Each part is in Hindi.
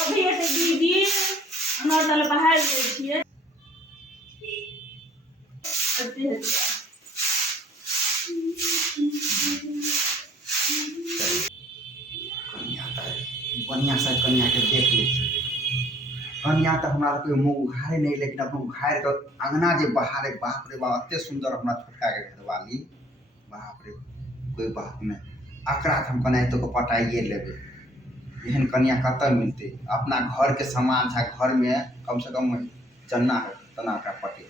अभी एते दीदी हमरा तले बाहर गेल छियै अते है बढ़िया से कन्या के देख ली कन्या तो हमारा कोई मुँह उघारे नहीं, लेकिन अब उघार के अंगना जे बहारे बाप रे बाप अत्ते सुंदर अपना छोटका के घरवाली बाप रे कोई बात नहीं अकरा हम कन्या तो पटाइए लेबे। एहन कन्या कत मिलते अपना घर के समान था, घर में कम से कम चन्ना है तना का पटे।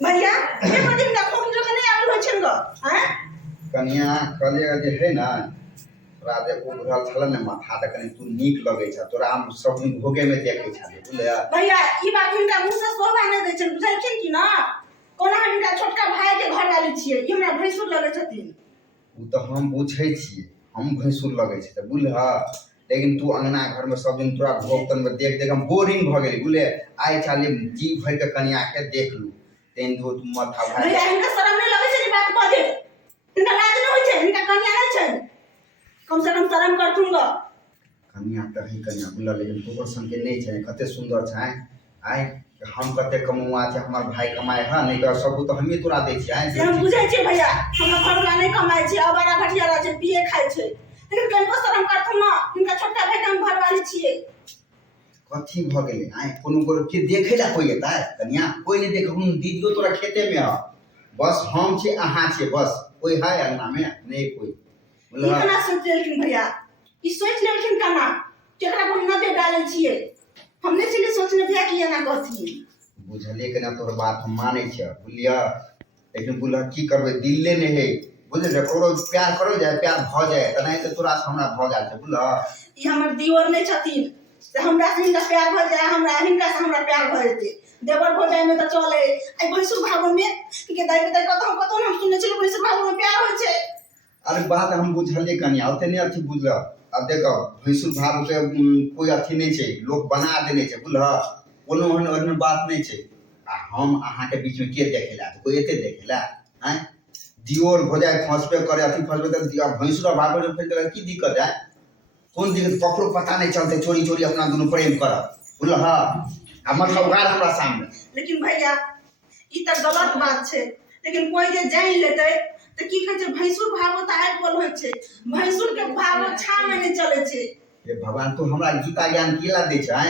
भैया ये मदिन का फोन जो कने आलू होय छन ग हैं कन्या कले जे है ना तोरा जे उभरल छल ने माथा त कनी तू नीक लगे छ, तोरा हम सब दिन भोगे में देखे छले बुझले। भैया ई बात हिनका मुंह से शोभा नहीं दै छन, बुझलखिन कि ना कोना हिनका छोटका भाई के घर वाली छियै, ई हमरा भैंसुर लगे छथिन। उ तो हम बुझै छी हम भैंसुर लगे छ त बुझल, लेकिन तू अंगना घर में सब दिन तोरा भोगतन में देख देख हम बोरिंग भ गेली बुझले। आइ चाले जी भर के कन्या के देख लू तेन दो तुम माथा उठा। भैया हिनका शरम नहीं लगे छै ई बात कहे, हिनका लाज नहीं होय छै, हिनका कन्या नहीं छै, कम से कम शर्म कर तुम ग। कन्या त है कन्या बुझल, लेकिन तोहर सन के नहीं छै, कते सुंदर छै। आइ हम कते कमौआ छै, हमर भाई कमाए ह नहीं कर सब तो हमें तोरा दे छै। से हम बुझै छी भैया, हमरा घर वाला नहीं कमाय छै, अबारा भटियारा छै, पिए खाय छै, लेकिन कनको शरम कर तुम ना, हिनका छोटका भाई के हम घर वाली छियै। कथी भ गेलै आइ कोनो को के देखे ला कोई एता कन्या कोई नहीं देख, हम दीदियो तोरा खेते में ह, बस हम छी अहाँ छी, बस कोई है अंगना में नहीं कोई ई केना सोच लेलखिन भैया, ई सोच लेलखिन केना केकरा को नजर डालै छियै, हमने से सोचने भैया कि एना कहथिन। बुझले केना तोहर बात हम मानै छ बुझलिया, लेकिन बुझल की करबे दिले नहीं है बुझले। ककरो प्यार करो जाए प्यार भ जाए त नहीं त तोरा से हमरा भ गेल छ बुझल। ई हमर दियोर नहीं छथिन से हमरा से हिनका प्यार भ जाए, हमरा हिनका से हमरा प्यार भ जेते, देवर भ जाए में त चले। आई भैंसुर भागो में के दाई के दाई कतो हम सुनने छल भैंसुर भागो में प्यार होय छै। अरे बात हम बुझलिए कन्या ओते नहीं अथी बुझल। अब देखो भैंसुर भाग के कोई अथी नहीं छै, लोग बना देने छै बुझल, कोनो ओहन बात नहीं छै। आ हम अहाँ के बीच में के देखेला त कोई एते देखेला हैं, दियोर भ जाए फंसबे करे अथी फंसबे त भैंसुर भागो में फिर की दिक्कत है, कौन दिक्कत ककरो पता नहीं चलते, चोरी चोरी अपना दोनों प्रेम कर बुझल। आ मतलब गार हमरा सामने। लेकिन भैया ई त गलत बात छै, लेकिन कोई जे जान लेतै त की कहै छै भैंसुर भागो त आइ बोल होय छै, भैंसुर के भागो छा में नहीं चले छै। ये भगवान तो हमरा गीता ज्ञान केला दे छै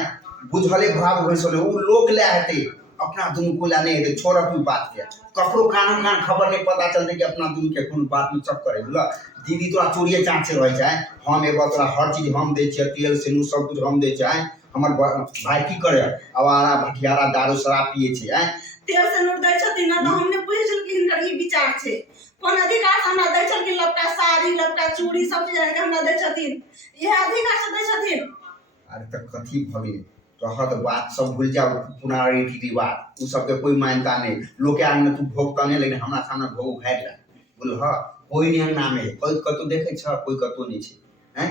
बुझले भाग भैंसुर उ लोक ले हेते, अपना दुनु को ला नहीं हेते। छोड़ तू बात के, ककरो कान कान खबर नहीं पता चलते कि अपना दुनु के कोन बात में चक्कर है बुझल। दीदी तोरा चोरिये चाँच रह जाए, हम एगो तोरा हर चीज हम दे छियै, तेल सिनूर सब कुछ हम दे छै। हमर भाई की करे अवारा भटियारा दारू शराब पिए छै। तेल सिनूर दै छथिन ना त हमने पूछल कि हिनकर ई विचार छै, कोन अधिकार से हमरा दै छथिन, लपका साड़ी लपका चूड़ी सब चीज हमरा दै छथिन, यह अधिकार से दै छथिन। अरे त कथी भ गेलै रहत बात सब भूल जाओ, पुरानी रीति रिवाज उ सब के कोई मान्यता नहीं। लोग के आगे में तू भोग तने, लेकिन हमरा सामने भोग घाट ले बुझल। कोई नहीं अंगना में कोई कतो देखे छ, कोई कतो नहीं छै हैं।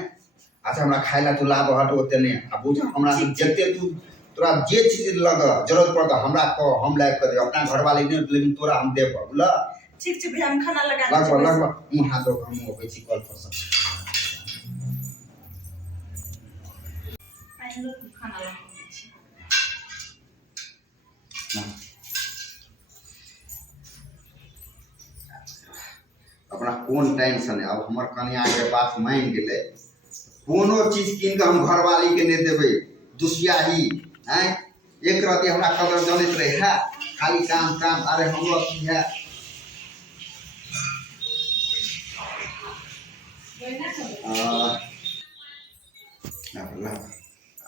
अच्छा हमरा खाय ला तू लाब हट ओते नहीं आ बुझ हमरा से जते तू तोरा जे चीज लग जरूरत पड़ता हमरा को हम लायक कर दे, अपना घर वाले नहीं लेकिन तोरा हम देब बुझल। ठीक छै भैया हम खाना लगा लगभग मुंह हाथ धो हम होबै छी कॉल पर सब आई लोग खाना लगा छी। अपना कोन टेंशन है, अब हमर कन्या के बात मान गेले, कोनो चीज कीन के हम घरवाली के नहीं देबे दुसियाही हैं। एक राती हमरा कदर जानत रहे है, खाली काम काम। अरे हमरो की है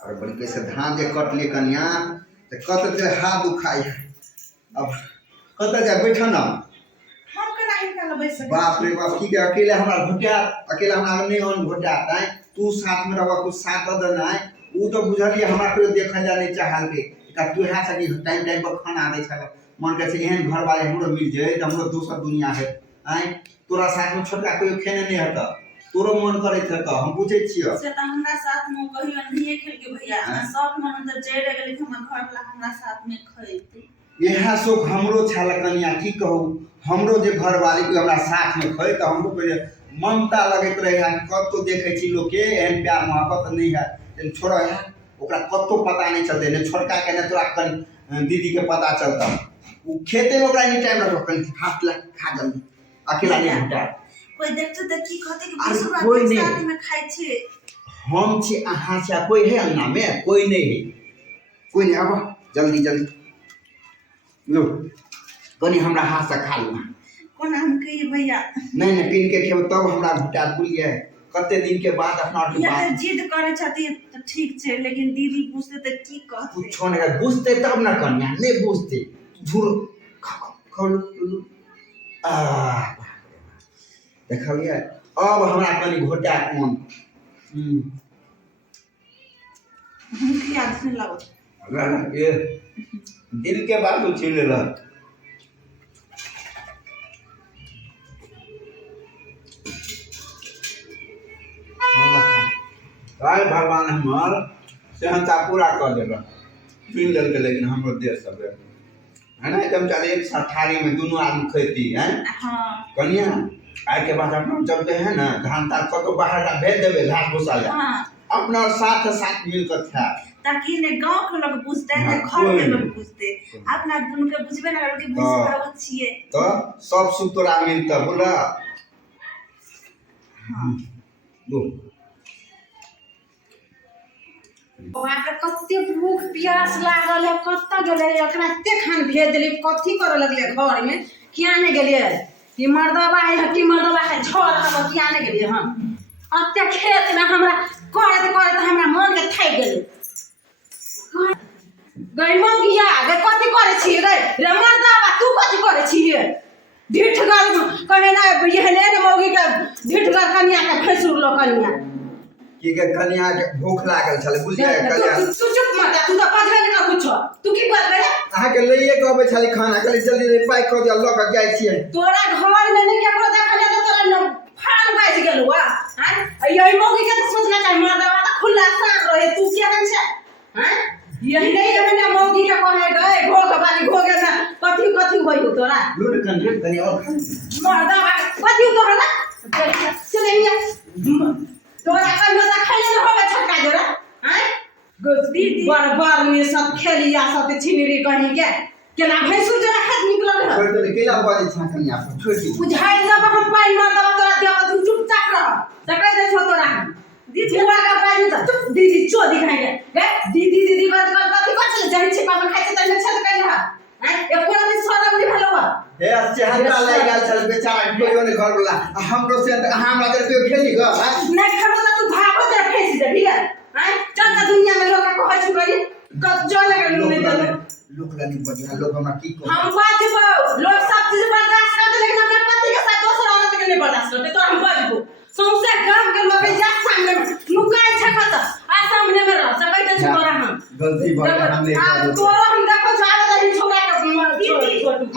अरे बड़ी कैसे धान जे कट लिए कन्या तो कत के हाथ दुखाई है। अब कत जा बैठा ना हम केना हिनका ल बैस सकै। बाप रे बाप की के अकेले हमरा घोटा, अकेला हमरा नहीं होन घोटा है। तू साथ में रह कुछ साथ द ना उ तो बुझलिए हमरा कोई देखल जा नहीं चाहल के का तू हाथ से टाइम टाइम पर खाना दे छल। मन के से एहन घर वाले हमरो मिल जाए त हमरो दोसर दुनिया है। आई तोरा साथ में छोटका कोई खेने नहीं हता तोरो मन करे थे का हम पूछे छियो से त हमरा साथ में कहियो नहीं खेल के भैया हमरा सब मन त जेड़ गेली कि हमर घर वाला हमरा साथ में खैते यह सुख हमरो छल कनिया की कहू हमरो जे घरवाली कोई हमरा साथ में खै त हमरो पहले ममता लगत रहे है कतो देखे छी लोग के एहन प्यार मोहब्बत नहीं है लेकिन छोड़ो है ओकरा कतो पता नहीं चलते ने छोटका के ने तोरा कन दीदी के पता चलता उ खेते में ओकरा एनी टाइम रख कन हाथ ला खा जल्दी अकेला नहीं हटा कोई देखते त की कहते कि अरे बसुरा कोई के नहीं। साथ में खाइ छे हम छे अहाँ छे कोई है अंगना में कोई नहीं है कोई नहीं अब जल्दी जल्दी लो कनी हमरा हाथ से खा लो कोना हम कहिए भैया नहीं नहीं पीन के खेब तब हमरा भुटा भूलिए कते दिन के बाद अपना और के या बात जिद करे छथिन त ठीक छे लेकिन दीदी पूछते त की कहते कुछ नहीं कर बुझते तब ना कन्या नहीं बुझते झूर खा लो आ देखलिए अब हमरा कनी घोटा मन हम की याद से लागो ये दिल के बात छीन ले काय भगवान हमार सेहनता पूरा कर देगा छीन लेल के लेकिन हमरो देह सब है ना एकदम चले एक थारी में दोनों आदमी खेती हैं हां कनिया आज के बाद अपना चलते हैं ना धान तार को बाहर का भेज देवे घास भूसा ले हां अपना साथ साथ मिलकर खा ताकि ने गांव के लोग पूछते हैं हाँ, घर के कोई लोग पूछते अपना दुनु के बुझबे ना कि बुझ हाँ। रहत छिए तो सब सुख तोरा मिलता बोला हां दो वहाँ के कते भूख प्यास लागल है कत्ता गेले एकरा एते खान भेज देली कथी करे लगले घर में किया नहीं गेलिए कि मर्दबा है कि मर्दबा है छोड़ हम किया नहीं गेलिए हम अते खेत में हमरा करत करत हमरा मन के थाक गेले गइमो गिया गे कथी करे छी रे रे मर्दबा तू कथी करे छी ढिठगर कहे ना यहने रे मौगी के ढिठगर कन्या के फैसुर लो कन्या की के कन्या के भूख लागल छले बुझिए कन्या तू चुप मत तू तो पढ़बे नहीं कर कुछ तू की बात करे अहाँ के लइए कहबे छले खाना कहली जल्दी रे पाई खो दिया ल के जाय छिए तोरा घर में नहीं केकरो देखले तो तोरा न फाड़ बाज गेलु हां यही मौकी के सोचना चाहिए मर्दवा तो खुला साफ रहे तू क्या कन छै हां यही नहीं है ना मौकी के कहे गए भोग वाली भोगे ना कथी कथी होई तोरा लूट कन रे कन्या और खा मर्दवा कथी तोरा चले हिया तोरा कहियो त खाइले न होबे छक्का जोरा हैं दीदी बार में सब खेलिया सब छिनरी कहीं के केना भैंसुर जरा हाथ निकलल है छोड़ दे केला बाजे छा कन्या छोड़ दी बुझाई जब हम पाई न तब तोरा देव तू चुपचाप रह तकै दे छो तोरा दीदी हुआ का पाई त दीदी चो दिखाई गे दीदी दीदी बात कर कथि कर जाहि छिपा में खाइ त न छत कहि रहा हैं एको दिन सोरम नि भेलो बा हे चेहरा लग गेल छल बेचारा कोइयो ने घर वाला हमरो से हमरा के कोई खेली ग नहीं खबो त तू भागो ते फेंस दे ठीक है हैं चल का दुनिया में लोग कहै छु करी कज्जो लगे नहीं दे लोग लानी बढ़िया लोग हमरा की को हम बाजबो लोग सब चीज बर्दाश्त करते लेकिन अपने पति के साथ दूसरा औरत के नहीं बर्दाश्त करते तो हम बाजबो सौंसे गांव के लोग जा सामने लुकाए छकत आ सामने में रह सकै त छोरा हम गलती बात हमने अब तोरा हम देखो जावे रही छोरा के दीदी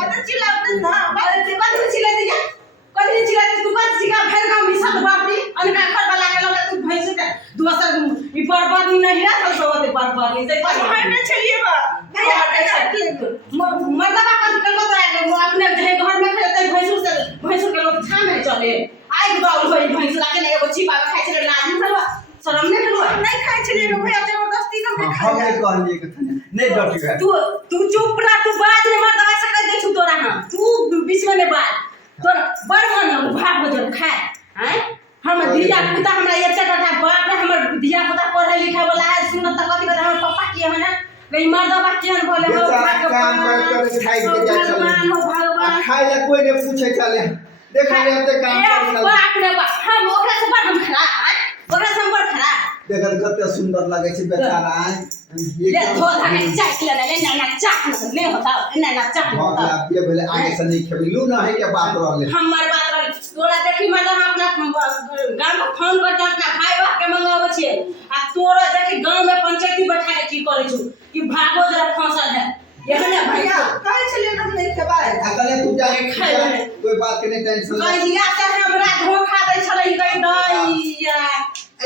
अरे चिल्लाते ना अरे कथि चिल्लाती है कथि चिल्लाती तू कथि सिखा फेर गांव में सब बापी अनका घर वाला के लोग तू भैंस के दूसर ई बर्बादी नहीं है तो होते बर्बादी से हटने चलिए बा मर्दबा कथि करबो तो अपने घर में खेलते भैंसुर के लोग छामे चले आई बाउल होई भैंसुर के एगो छिपा के खाइ छले लाज नहीं करबो शरम नहीं करबो नहीं खाइ छलिए रे भैया जबरदस्ती करके हमने कहलिए कि नहीं डटी है तू चुप रह तू बात नहीं मर्दबा से कह दे छु तोरा हम तू बीच में नहीं बात तोर बड़ मन भाग हो जब खाए हैं हम धिया पुता हमरा एते कथा बाप रे हमर धिया पुता पढ़े लिखे वाला है सुनत त कथि कहत हमर पापा के है ना कई मर्दबा केहन बोले हो काम कर खाई के जा चले भगवान खाई ले कोई ने पूछे चले देखा ले अब काम कर बाप रे बाप हम ओकरा से बड़ हम खड़ा ओकरा से हम बड़ खड़ा देखल कते सुंदर लगे छै बेचारा ले धोधा के चाट ले ना चाट नहीं होता ना चाट होता ये भले आगे से नहीं खेलू ना है के बात रहले हमर बात रह तोरा देखी मतलब अपना गांव में फोन कर के अपना भाई बाप के मंगावे छे आ तोरा देखी गांव में पंचायती बैठा के की करे छु कि भागो जरा फंसल है ये ना भैया कहे चलिए हम नहीं खेबाय अकले तू जा कोई बात के नहीं टेंशन ले कहिया से हमरा धोखा दै छलै गई दैया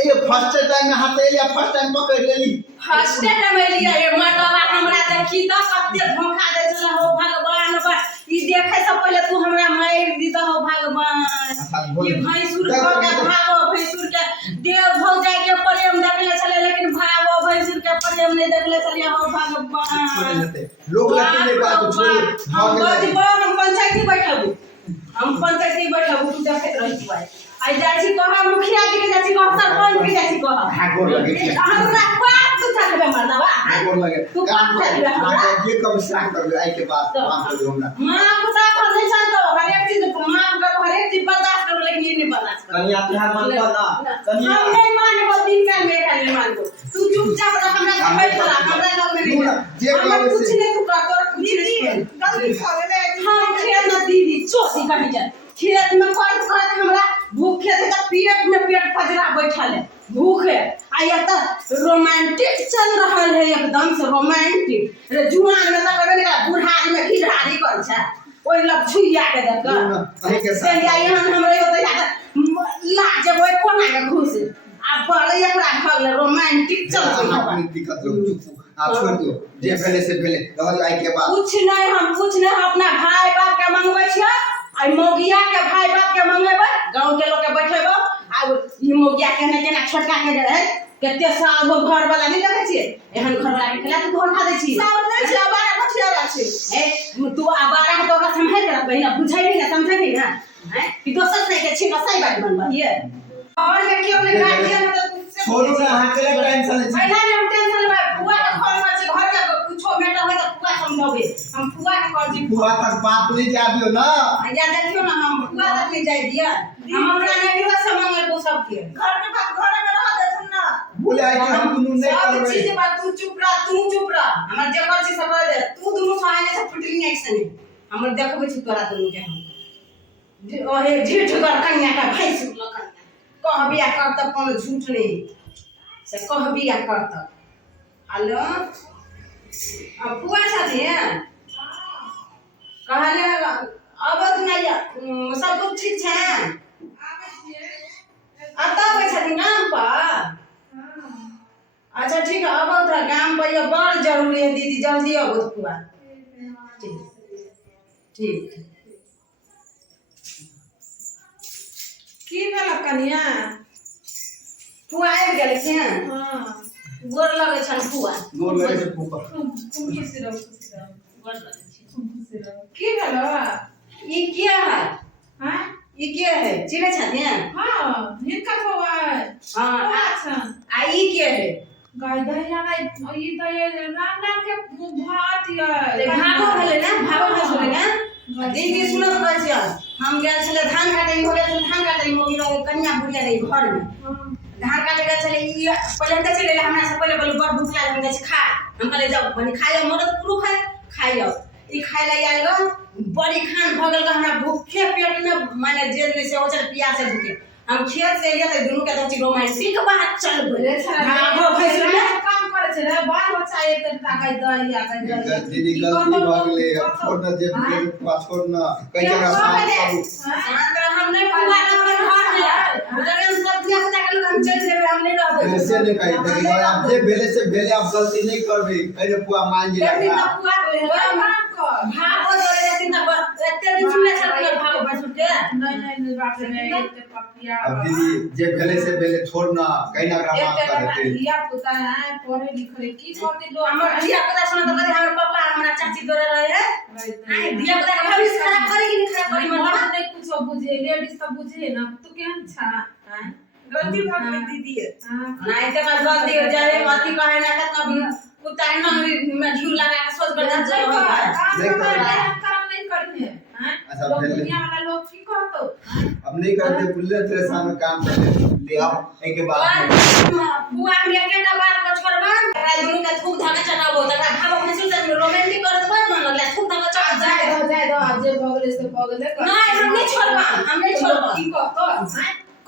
ये फर्स्ट टाइम में हाथ ले फर्स्ट टाइम पकड़ लेली फर्स्ट टाइम लिया ये मर्दवा हमरा देखी त कते धोखा दै छलै हो भगवान बा ई देखे से पहले तू हमरा मार दी त हो भगवान ये भैंसुर के भागो भैंसुर के देव भौ जाय के प्रेम देखले छलै लेकिन भागो भैंसुर के प्रेम नहीं देखले छलिए हो भगवान लोग लगते नहीं बात छोड़ हम बजबो हम पंचायती बैठबू हम पंचायती बैठबू तू देखत रही तू आई जाइ छी कहा मुखिया जी के जाइ छी कहा सरपंच के जाइ छी कहा हागोर लगे हमरा पाप तू थकबे मरदवा हागोर लगे तू पाप थकबे हमरा ये कब स्टार्ट करबे आई के बाद माफ कर दूंगा मां खुदा कर नहीं जानतो हर एक चीज माफ कर हर एक चीज बर्दाश्त कर लेकिन ये नहीं बर्दाश्त कर कन्या तुहार मन पर ना कन्या हम नहीं मानबो दिन का में खाली मानबो तू चुपचाप रह हमरा से बैठ रहा हमरा लग में नहीं जे हमरा करे कुछ से नहीं तू कर तोर कुछ नहीं गलती खा ले हम खेत में दीदी चोटी कहीं जाए खेत में करत करत हमरा भूखे थे तो पेट पजरा बैठल है भूखे आ ये तो रोमांटिक चल रहा है एकदम से रोमांटिक रे जुआन में तो कबे ना बुढ़ारी में घिढारी कर छ ओइ लग छुइया के देख अरे के से यहाँ हमरे होते जाकर लाज ओइ कोना के घुस आ बड़े एकरा भगले रोमांटिक चल रहा है दिक्कत लोग चुप आप छोड़ दो जे पहले से पहले रह आई के बाद कुछ नहीं अपना भाई बाप के मंगबै छ आई मोगिया के भाई बाप के मंगेबै गांव के लोग के बैठेबो आ ई मोगिया केना केना छोटका के रहे केते साल भो घर वाला नहीं देखे छिए एहन घर वाला के खिला तू उठा दे छी साउन नहीं छै बारा मछियारा छै ए तू आबारा तो का समझे कर पहिना बुझै नहीं ना समझै नहीं ना हैं कि दोसर से के छी सही बात बनबा ये और में क्यों नहीं काट दिया मतलब तुझसे छोड़ो ना हां के टेंशन है पहिला में टेंशन बा बुआ के घर में छै घर के कुछो मैटर होय त बुआ समझोगे हम बुआ के कर जी बुआ तक बात नहीं जाबियो ना या देखियो ना हम बुआ तक नहीं जाय दिया हम हमरा नहीं बस मंगल को सब के घर के बात घर में रह देथुन ना बोले आई कि हम दुनु नहीं सब करबे चीज बात तू चुप रह हमर जे कर छी सब दे तू दुनु साइने से फुटली नहीं सने हमर देखबै छी तोरा दुनु के हम ओहे झूठ कर कन्या का भैंस लकन कह बिया कर त कोनो झूठ नहीं से कह बिया कर त हेलो अब बुआ साथे कहले अब दुनिया सब कुछ ठीक छै आता बैठ गाम पर अच्छा ठीक है अब तो गाम पर ये बड़ जरूरी है दीदी जल्दी अब बुआ ठीक की भेल कन्या फुआ आबि गेल छै हां गोर लगे छन फुआ गोर लगे से फूफा खुशी रहो गोर लगे छी खुशी रहो की भेल ई क्या है हां ई क्या है चिन्ह छथिन हां हिनका बौआ हां अच्छा आ ई क्या है गाय दहिया गाय ई दहिया राम नाम के भात ये भागो भेले ना भागो भेले ना दीदी सुनो तो कहै छी हम गेल छले धान काटे हो गेल धान काटे मोगी लगे कन्या बुढ़िया रही घर में धान काटे गए चले ई पहले त चले हमरा से पहले बोले बड़ भूख लागल हम जाय खा हम कहले जाओ बनी खाए मरद प्रूफ है खाई जाओ ई खाए ला आइल गो बड़ी खान भ गेल हमरा भूखे पेट में माने जे नहीं से ओचर प्यास से भूखे हम खेत से एलिए त दुनु के दची रोमांटिक बात चल बोले भागो भैंस में काम करे छै रे बाल बच्चा एक ताकत दहिया के दीदी गलती भ गेले छोड़ ना जे छोड़ ना कई जगह शांत करू शांत हम नहीं पुआ के घर में अगर हम सब दिया होता के हम चल जेबे हम नहीं रहबे ऐसे नहीं कही देखिए आप जे भेले से भेले आप गलती नहीं करबे अरे पुआ मान जी देखी लगा तो पुआ के भागो जोरे जाती ना एते नहीं सुने सकते भागो बस के नहीं बात नहीं एते पपिया अब दीदी जे भेले से भेले छोड़ ना कहीं ना माफ एते कर देते लिया पुता है पढ़े लिखे की करते लोग हमर दिया पता सुनो तो कहते हमर पापा हमरा चाची तोरे रहे है आई दिया पता के भविष्य खराब करेगी नहीं खराब करेगी मर्द नहीं कुछ बुझे लेडीज तो बुझे ना तू केहन छा गलती भाग में दीदी है नहीं तो कर गलती हो जाए अति कहे ना कितना कुत्ता है ना में ढूल लगा के सोच बना नहीं जाए काम नहीं करी है अच्छा, लोग पहले- दुनिया वाला लोग की कहतो अब नहीं करते बुल्ले तेरे सामने काम करते ले आओ एक के बाद बुआ में केटा बात को छोड़बा काल दुनु के थूक धागा चटाबो तकरा भागो खसु से रोमांटिक कर देबो मन ले थूक धागा चट जाए दो जे भगले से भगले नहीं हम नहीं छोड़बा हम नहीं छोड़बा की कहतो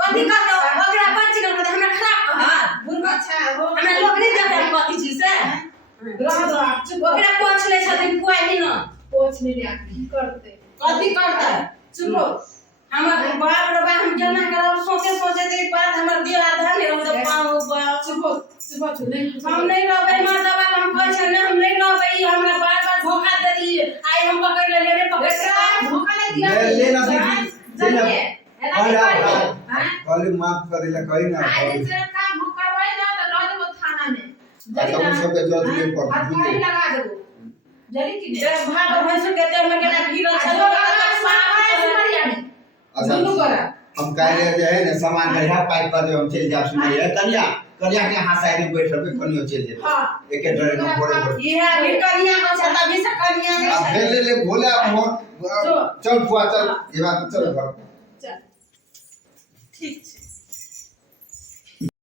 कथी करतो ओकरा बात कर हमरा खराब कहा बुढ़ अच्छा हो हमरा लोग नहीं देबे कथी चीज से रह दो चुप ओकरा पोछ ले छथिन कोई न पोछ ले लिया की करते कथी करता चुप हमर बाप रे बा हम केना करब सोचे सोचे दे बात हमर दिल आधा में हम तो पाऊ चुप हम नहीं रहबै मां दबा हम कहै छै ने हम नहीं रहबै हमरा बार बार धोखा दे दी आई हम पकड़ ले रे पकड़ के धोखा नहीं दिया ले ना दीदी ले ना कल माफ करे ला कही ना आज से काम करवाई ना तो रह देबो थाना में अच्छा हम सब के जज ले पर हथकड़ी लगा देबो जल्दी की जब भाग भैंस के दे में केना गिरल छलो अच्छा हम कह रहे जे है ना सामान बढ़िया पैक कर दे हम चल जा सुन है कन्या कन्या के हाथ साइड में बैठ रहे कन्या चल जे हां एक डरे न पड़े ये है भी कन्या को छ तभी से कन्या नहीं अब ले भोले अब चल फुआ चल ये बात चल चल ठीक है